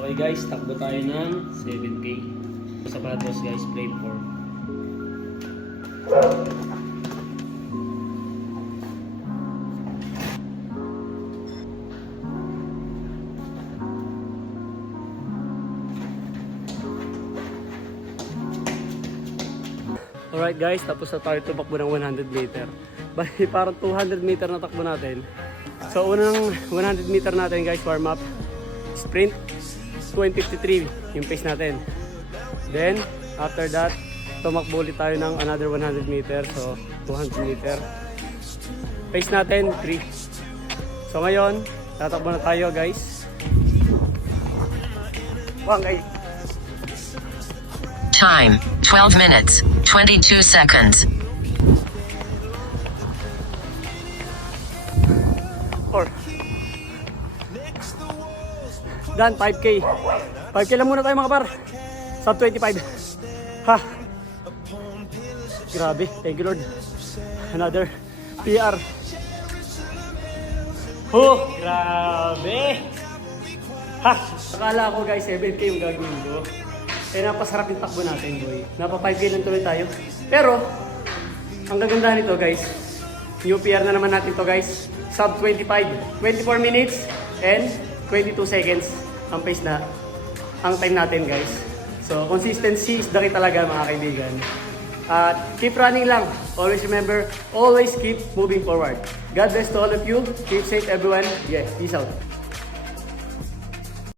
Okay guys, takbo tayo ng 7K. Sapatos guys, plate 4. Alright guys, tapos na tayo tumakbo ng 100 meter. Bali parang 200 meter na takbo natin. So unang 100 meter natin guys, warm up. Sprint 2:53 yung pace natin. Then after that, tumakbo ulit tayo ng another 100 meter. So 200 meter. Pace natin 3. So ngayon, tatakbo na tayo guys. Wangay. Time 12 minutes 22 seconds. Or done 5K. 5K lang muna tayo mga par. Sub 25. Ha. Grabe. Thank you Lord. Another PR. Oh, grabe. Ha. Akala ko guys 7K yung gagawin ko. Eh napasarap yung takbo natin boy. Napa 5K lang tuloy tayo. Pero ang gagandahan nito guys, new PR na naman natin to guys. Sub 25. 24 minutes and 22 seconds ang pace na ang time natin guys. So consistency is the key talaga mga kaibigan. Keep running lang. Always remember, always keep moving forward. God bless to all of you. Keep safe everyone. Yeah, peace out.